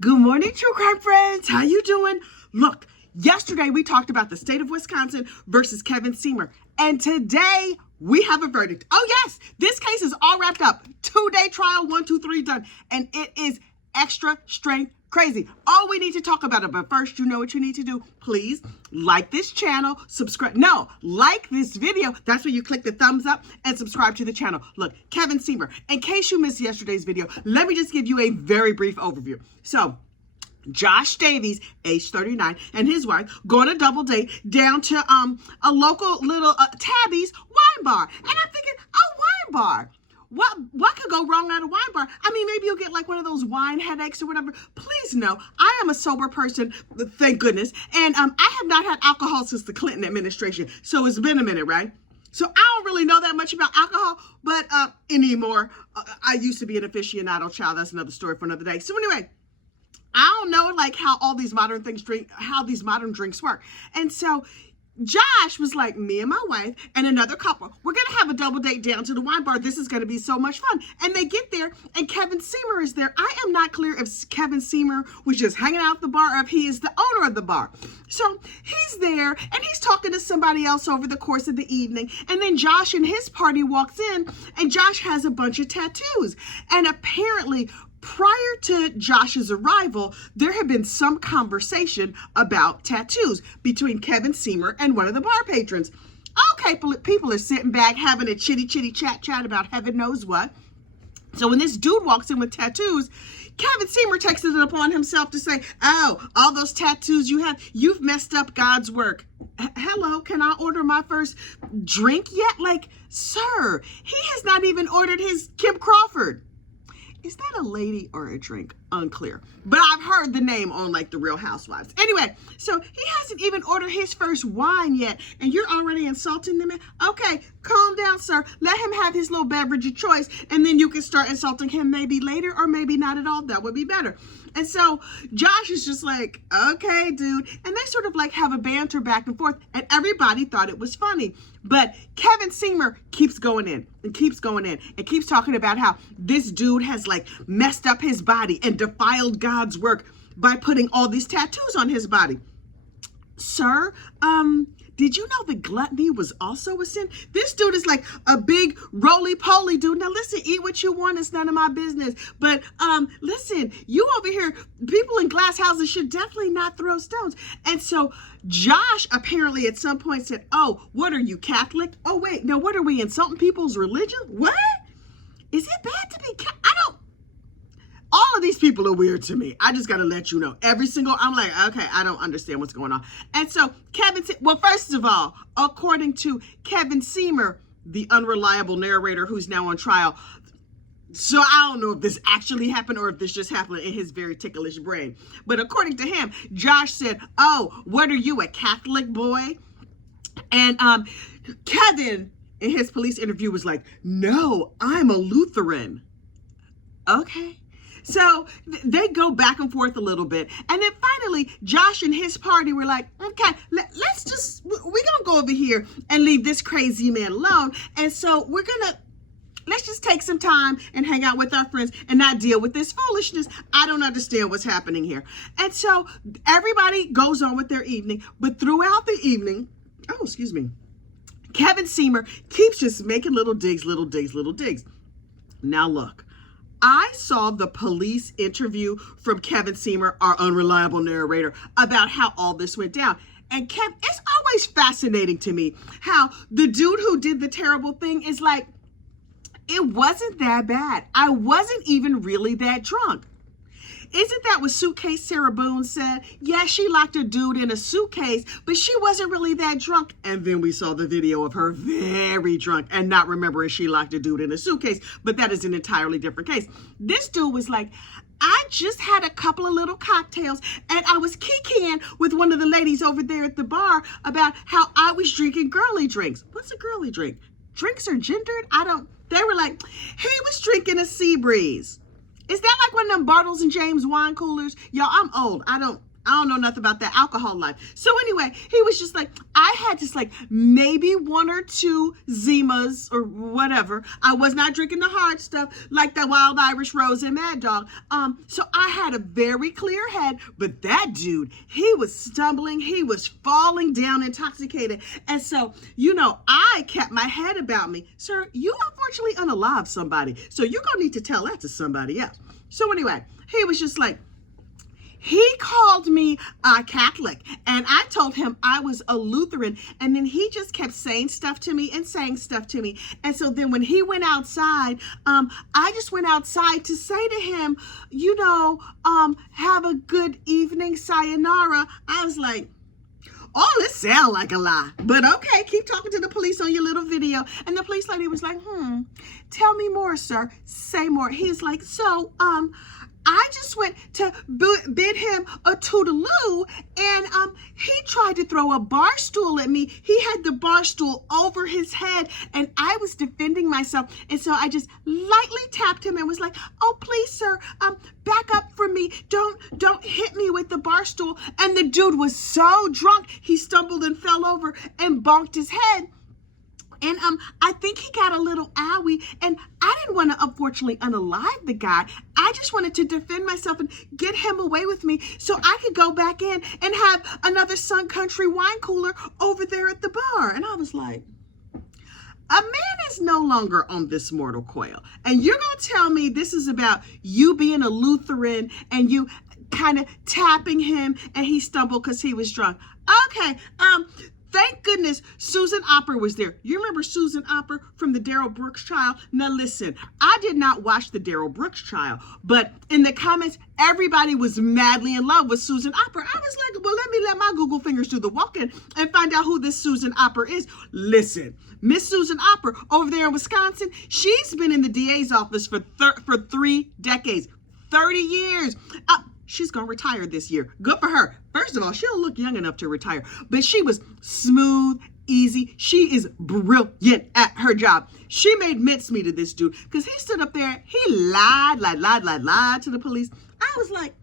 Good morning, true crime friends. How you doing? Look, yesterday we talked about the state of Wisconsin versus Kevin Sehmer, and today we have a verdict. Oh yes, this case is all wrapped up. 2-day trial, 1, 2, 3 done, and it is extra strength crazy. All we need to talk about it, but first, you know what you need to do. Please like this channel, subscribe. No, like this video. That's where you click the thumbs up and subscribe to the channel. Look, Kevin Sehmer, in case you missed yesterday's video, let me just give you a very brief overview. So, Josh Davies, age 39, and his wife go on a double date down to a local little Tabby's wine bar. And I'm thinking, a wine bar. What could go wrong at a wine bar? I mean, maybe you'll get like one of those wine headaches or whatever. Please know, I am a sober person, thank goodness. And I have not had alcohol since the Clinton administration. So it's been a minute, right? So I don't really know that much about alcohol, but anymore. I used to be an aficionado child. That's another story for another day. So anyway, I don't know like how these modern drinks work. And so Josh was like, me and my wife and another couple, we're going to have a double date down to the wine bar. This is going to be so much fun. And they get there and Kevin Sehmer is there. I am not clear if Kevin Sehmer was just hanging out at the bar or if he is the owner of the bar. So he's there and he's talking to somebody else over the course of the evening. And then Josh and his party walks in and Josh has a bunch of tattoos. And apparently, prior to Josh's arrival, there had been some conversation about tattoos between Kevin Sehmer and one of the bar patrons. Okay, people are sitting back having a chitty chat about heaven knows what. So when this dude walks in with tattoos, Kevin Sehmer takes it upon himself to say, oh, all those tattoos you have, you've messed up God's work. Hello, can I order my first drink yet? Like, sir, he has not even ordered his Kim Crawford. Is that a lady or a drink? Unclear. But I've heard the name on like the Real Housewives. Anyway, so he hasn't even ordered his first wine yet, and you're already insulting the man? Okay, calm down, sir. Let him have his little beverage of choice, and then you can start insulting him maybe later or maybe not at all. That would be better. And so Josh is just like, okay, dude. And they sort of like have a banter back and forth, and everybody thought it was funny. But Kevin Sehmer keeps going in and keeps going in and keeps talking about how this dude has like messed up his body and defiled God's work by putting all these tattoos on his body. Sir, did you know that gluttony was also a sin? This dude is like a big roly-poly dude. Now listen, eat what you want. It's none of my business. But listen, you over here, people in glass houses should definitely not throw stones. And so Josh apparently at some point said, oh, what are you, Catholic? Oh, wait, now what are we, insulting people's religion? What? Is it bad to be Catholic? All of these people are weird to me. I just got to let you know. I'm like, okay, I don't understand what's going on. And so well, first of all, according to Kevin Sehmer, the unreliable narrator who's now on trial, so I don't know if this actually happened or if this just happened in his very ticklish brain. But according to him, Josh said, oh, what are you, a Catholic boy? And Kevin, in his police interview, was like, no, I'm a Lutheran. Okay. So they go back and forth a little bit. And then finally, Josh and his party were like, okay, we're going to go over here and leave this crazy man alone. And so let's just take some time and hang out with our friends and not deal with this foolishness. I don't understand what's happening here. And so everybody goes on with their evening. But throughout the evening, Kevin Sehmer keeps just making little digs. Now look. I saw the police interview from Kevin Sehmer, our unreliable narrator, about how all this went down. And it's always fascinating to me how the dude who did the terrible thing is like, it wasn't that bad. I wasn't even really that drunk. Isn't that what Suitcase Sarah Boone said? Yeah, she locked a dude in a suitcase, but she wasn't really that drunk. And then we saw the video of her very drunk and not remembering she locked a dude in a suitcase. But that is an entirely different case. This dude was like, I just had a couple of little cocktails and I was kikiing with one of the ladies over there at the bar about how I was drinking girly drinks. What's a girly drink? Drinks are gendered? They were like, he was drinking a Sea Breeze. Is that like one of them Bartles and James wine coolers? Y'all, I'm old. I don't know nothing about that alcohol life. So anyway, he was just like, I had just like maybe one or two Zimas or whatever. I was not drinking the hard stuff like that Wild Irish Rose and Mad Dog. So I had a very clear head, but that dude, he was stumbling, he was falling down intoxicated. And so, I kept my head about me. Sir, you unfortunately unalived somebody. So you're going to need to tell that to somebody else. So anyway, he was just like, he called me a Catholic, and I told him I was a Lutheran, and then he just kept saying stuff to me and saying stuff to me. And so then when he went outside, I just went outside to say to him, have a good evening, sayonara. I was like, oh, this sounds like a lie, but okay, keep talking to the police on your little video. And the police lady was like, tell me more, sir. Say more. He's like, so, I just went to bid him a toodaloo, and he tried to throw a bar stool at me. He had the bar stool over his head, and I was defending myself. And so I just lightly tapped him and was like, oh, please, sir, back up from me. Don't hit me with the bar stool. And the dude was so drunk, he stumbled and fell over and bonked his head. And I think he got a little owie, and I didn't want to, unfortunately, unalive the guy. I just wanted to defend myself and get him away with me so I could go back in and have another Sun Country wine cooler over there at the bar. And I was like, a man is no longer on this mortal coil. And you're going to tell me this is about you being a Lutheran and you kind of tapping him and he stumbled because he was drunk. Okay, thank goodness Susan Opper was there. You remember Susan Opper from the Darrell Brooks trial? Now listen, I did not watch the Darrell Brooks trial, but in the comments, everybody was madly in love with Susan Opper. I was like, well, let my Google fingers do the walking and find out who this Susan Opper is. Listen, Miss Susan Opper over there in Wisconsin, she's been in the DA's office for 3 decades, 30 years. She's going to retire this year. Good for her. First of all, she don't look young enough to retire, but she was smooth, easy. She is brilliant at her job. She made mincemeat of this dude because he stood up there. He lied to the police. I was like,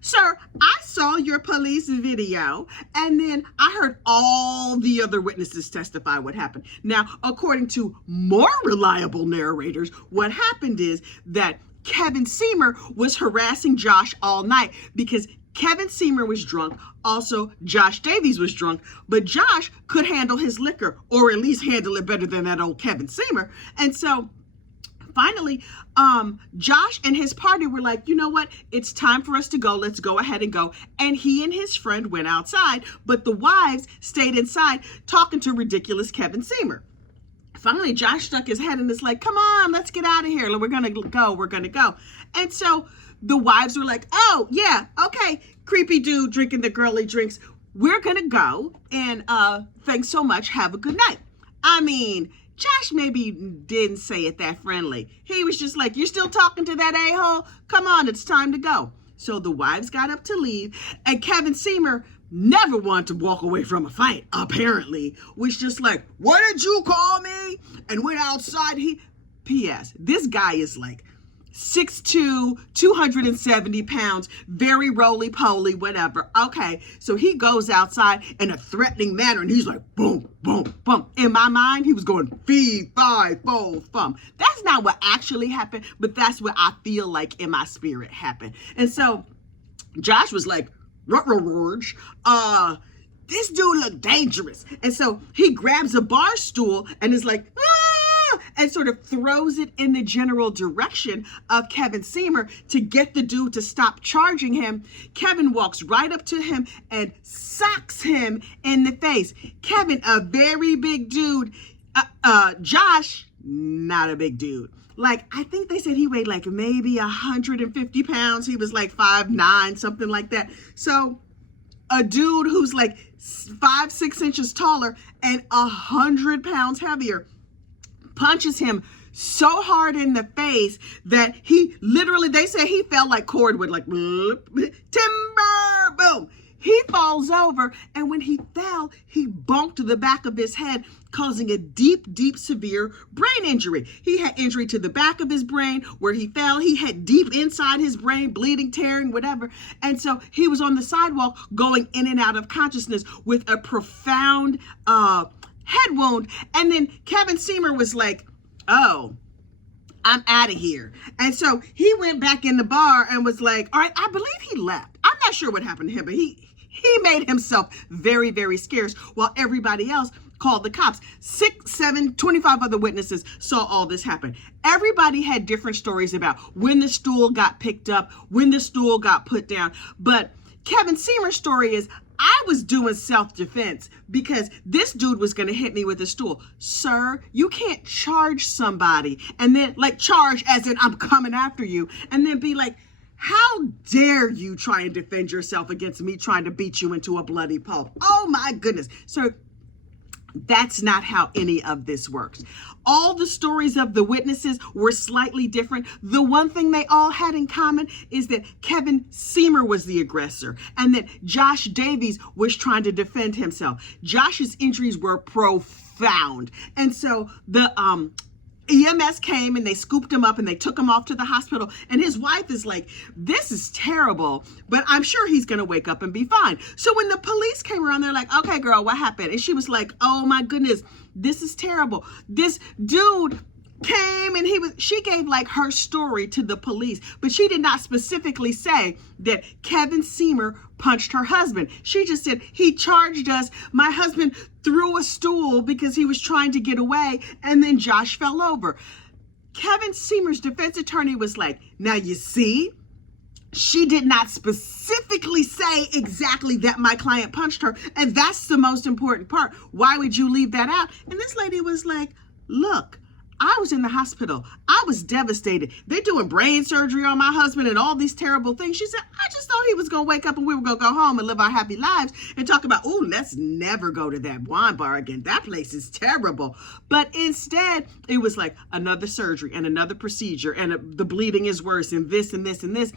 sir, I saw your police video, and then I heard all the other witnesses testify what happened. Now, according to more reliable narrators, what happened is that Kevin Sehmer was harassing Josh all night because Kevin Sehmer was drunk. Also, Josh Davies was drunk, but Josh could handle his liquor, or at least handle it better than that old Kevin Sehmer. And so finally, Josh and his party were like, you know what? It's time for us to go. Let's go ahead and go. And he and his friend went outside, but the wives stayed inside talking to ridiculous Kevin Sehmer. Finally, Josh stuck his head in and is like, come on, let's get out of here. We're going to go. And so the wives were like, oh, yeah, okay, creepy dude drinking the girly drinks. We're going to go. And thanks so much. Have a good night. I mean, Josh maybe didn't say it that friendly. He was just like, you're still talking to that a-hole? Come on, it's time to go. So the wives got up to leave. And Kevin Sehmer never wanted to walk away from a fight, apparently, was just like, what did you call me? And went outside. P.S. This guy is like 6'2", 270 pounds, very roly-poly, whatever. Okay, so he goes outside in a threatening manner, and he's like, boom, boom, boom. In my mind, he was going, fee, fi, fo, fum. That's not what actually happened, but that's what I feel like in my spirit happened. And so Josh was like, this dude looked dangerous. And so he grabs a bar stool and is like, and sort of throws it in the general direction of Kevin Sehmer to get the dude to stop charging him. Kevin walks right up to him and socks him in the face. Kevin, a very big dude. Josh, not a big dude. Like, I think they said he weighed like maybe 150 pounds. He was like 5'9", something like that. So a dude who's like 5-6 inches taller and 100 pounds heavier punches him so hard in the face that he literally, they say he fell like cordwood, like timber, boom. he falls over, and when he fell, he bumped the back of his head, causing a deep, deep, severe brain injury. He had injury to the back of his brain where he fell. He had deep inside his brain, bleeding, tearing, whatever. And so he was on the sidewalk going in and out of consciousness with a profound head wound. And then Kevin Sehmer was like, oh, I'm out of here. And so he went back in the bar and was like, all right, I believe he left. I'm not sure what happened to him, but he made himself very, very scarce while everybody else called the cops. 6, 7, 25 other witnesses saw all this happen. Everybody had different stories about when the stool got picked up, when the stool got put down. But Kevin Sehmer's story is, I was doing self-defense because this dude was going to hit me with a stool. Sir, you can't charge somebody and then like charge as in I'm coming after you and then be like, how dare you try and defend yourself against me trying to beat you into a bloody pulp? Oh my goodness. Sir, that's not how any of this works. All the stories of the witnesses were slightly different. The one thing they all had in common is that Kevin Sehmer was the aggressor and that Josh Davies was trying to defend himself. Josh's injuries were profound. And so the EMS came and they scooped him up and they took him off to the hospital. And his wife is like, this is terrible, but I'm sure he's going to wake up and be fine. So when the police came around, they're like, okay, girl, what happened? And she was like, oh my goodness, this is terrible. This dude came and she gave like her story to the police, but she did not specifically say that Kevin Sehmer punched her husband. She just said, he charged us. My husband threw a stool because he was trying to get away, and then Josh fell over. Kevin Sehmer's defense attorney was like, now you see, she did not specifically say exactly that my client punched her, and that's the most important part. Why would you leave that out? And this lady was like, look, I was in the hospital. I was devastated. They're doing brain surgery on my husband and all these terrible things. She said, I just thought he was going to wake up and we were going to go home and live our happy lives and talk about, oh, let's never go to that wine bar again. That place is terrible. But instead, it was like another surgery and another procedure and the bleeding is worse and this and this and this.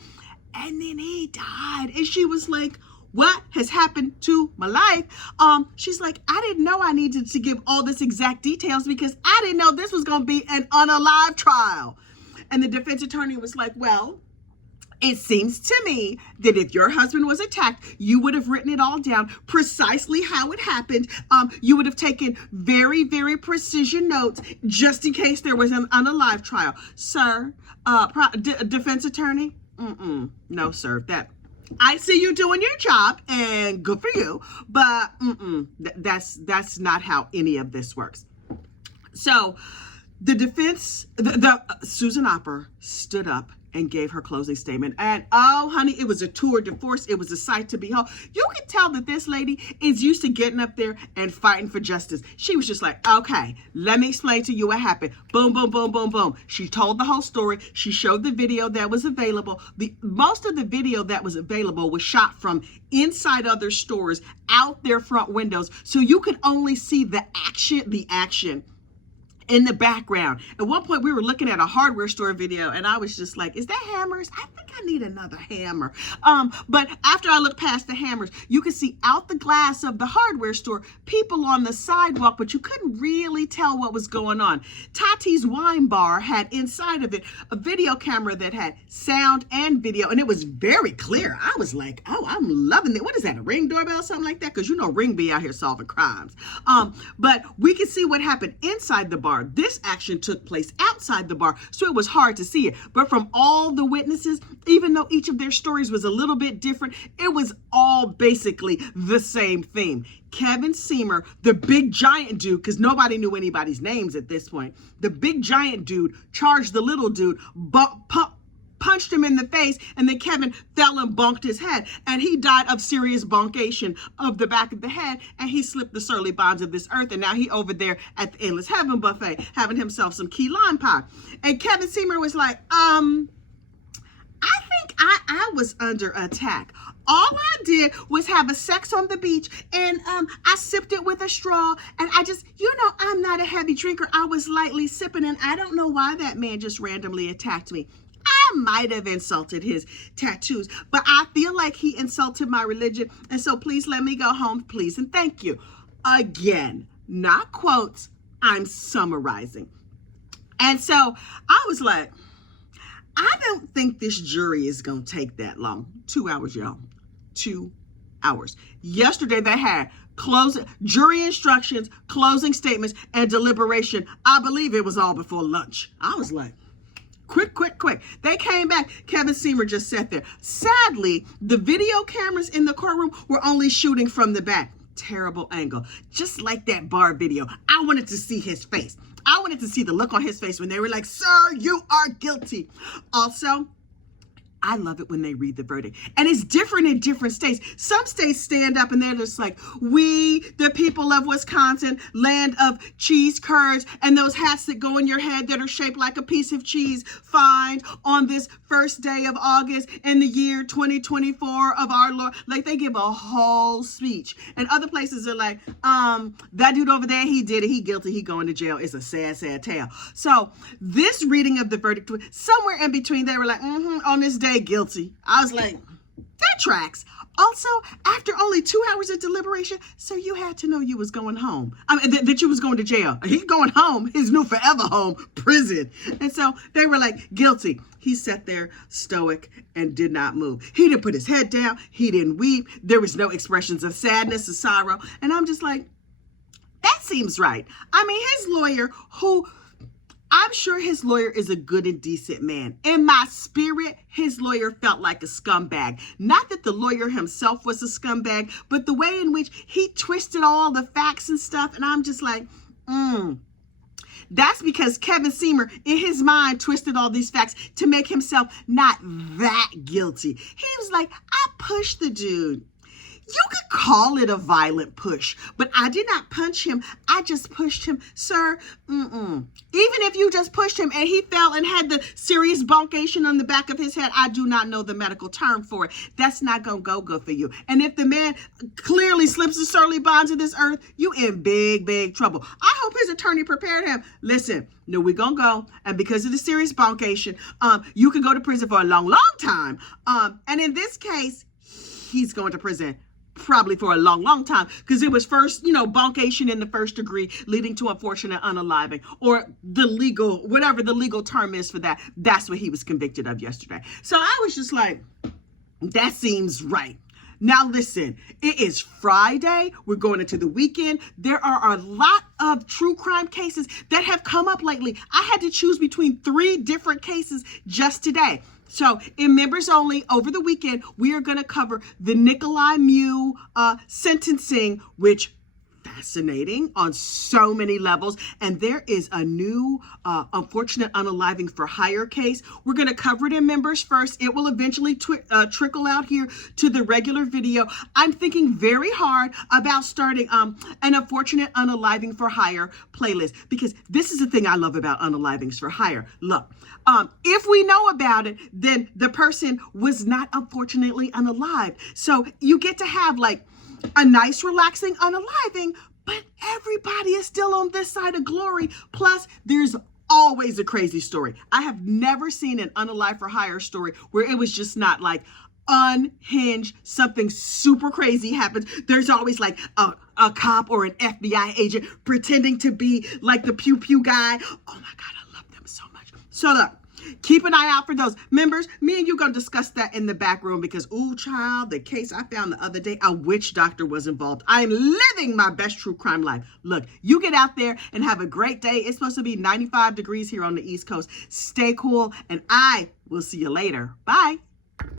And then he died. And she was like, what has happened to my life? She's like, I didn't know I needed to give all this exact details because I didn't know this was going to be an unalive trial. And the defense attorney was like, well, it seems to me that if your husband was attacked, you would have written it all down precisely how it happened. You would have taken very, very precision notes just in case there was an unalive trial. Sir, defense attorney? No, sir, I see you doing your job and good for you, but that's not how any of this works. So the defense, Susan Opper stood up and gave her closing statement. And oh, honey, it was a tour de force. It was a sight to behold. You can tell that this lady is used to getting up there and fighting for justice. She was just like, okay, let me explain to you what happened. Boom, boom, boom, boom, boom. She told the whole story. She showed the video that was available. Most of the video that was available was shot from inside other stores, out their front windows. So you could only see the action in the background. At one point we were looking at a hardware store video and I was just like, is that hammers? I think I need another hammer. But after I looked past the hammers, you could see out the glass of the hardware store, people on the sidewalk, but you couldn't really tell what was going on. Tati's Wine Bar had inside of it a video camera that had sound and video, and it was very clear. I was like, oh, I'm loving it. What is that, a Ring doorbell or something like that? Because you know Ring be out here solving crimes. But we could see what happened inside the bar. This action took place outside the bar, so it was hard to see it. But from all the witnesses, even though each of their stories was a little bit different, it was all basically the same theme. Kevin Sehmer, the big giant dude, because nobody knew anybody's names at this point, the big giant dude charged the little dude, punched him in the face, and then Kevin fell and bonked his head, and he died of serious boncation of the back of the head, and he slipped the surly bonds of this earth, and now he over there at the Endless Heaven buffet having himself some key lime pie. And Kevin Sehmer was like, I think I was under attack. All I did was have a sex on the beach, and I sipped it with a straw, and I just, I'm not a heavy drinker. I was lightly sipping, and I don't know why that man just randomly attacked me. might have insulted his tattoos, but I feel like he insulted my religion. And so please let me go home, please, and thank you. Again, not quotes, I'm summarizing. And so I was like, I don't think this jury is going to take that long. 2 hours, y'all. 2 hours. Yesterday they had jury instructions, closing statements, and deliberation. I believe it was all before lunch. I was like, quick. They came back. Kevin Sehmer just sat there. Sadly, the video cameras in the courtroom were only shooting from the back. Terrible angle. Just like that bar video. I wanted to see his face. I wanted to see the look on his face when they were like, sir, you are guilty. Also, I love it when they read the verdict. And it's different in different states. Some states stand up and they're just like, we, the people of Wisconsin, land of cheese curds, and those hats that go in your head that are shaped like a piece of cheese, find on this first day of August in the year 2024 of our Lord. Like, they give a whole speech. And other places are like, that dude over there, he did it, he guilty, he going to jail. It's a sad, sad tale. So this reading of the verdict, somewhere in between, they were like, on this day, guilty. I was like, that tracks. Also, after only 2 hours of deliberation, so you had to know you was going home. I mean, that you was going to jail. He's going home, his new forever home, prison. And so they were like, guilty. He sat there stoic and did not move. He didn't put his head down. He didn't weep. There was no expressions of sadness or sorrow. And I'm just like, that seems right. I mean, his lawyer, I'm sure his lawyer is a good and decent man. In my spirit, his lawyer felt like a scumbag. Not that the lawyer himself was a scumbag, but the way in which he twisted all the facts and stuff. And I'm just like, That's because Kevin Sehmer, in his mind, twisted all these facts to make himself not that guilty. He was like, I pushed the dude. You could call it a violent push, but I did not punch him. I just pushed him. Sir, Even if you just pushed him and he fell and had the serious boncation on the back of his head, I do not know the medical term for it. That's not going to go good for you. And if the man clearly slips the surly bonds of this earth, you in big, big trouble. I hope his attorney prepared him. Listen, no, we're going to go. And because of the serious boncation, you can go to prison for a long, long time. And in this case, he's going to prison probably for a long, long time, because it was first, boncation in the first degree leading to unfortunate unaliving, or the legal, whatever the legal term is for that. That's what he was convicted of yesterday. So I was just like, that seems right. Now listen, it is Friday. We're going into the weekend. There are a lot of true crime cases that have come up lately. I had to choose between 3 different cases just today. So in members only, over the weekend, we are going to cover the Nikolai Mew sentencing, which fascinating on so many levels. And there is a new unfortunate unaliving for hire case. We're going to cover it in members first. It will eventually trickle out here to the regular video. I'm thinking very hard about starting an unfortunate unaliving for hire playlist, because this is the thing I love about unalivings for hire. Look, if we know about it, then the person was not unfortunately unalived. So you get to have like a nice, relaxing unaliving, but everybody is still on this side of glory. Plus, there's always a crazy story. I have never seen an unalive for hire story where it was just not like unhinged, something super crazy happens. There's always like a cop or an FBI agent pretending to be like the pew pew guy. Oh my God, I love them so much. So look, keep an eye out for those. Members, me and you going to discuss that in the back room, because, ooh, child, the case I found the other day, a witch doctor was involved. I'm living my best true crime life. Look, you get out there and have a great day. It's supposed to be 95 degrees here on the East Coast. Stay cool, and I will see you later. Bye.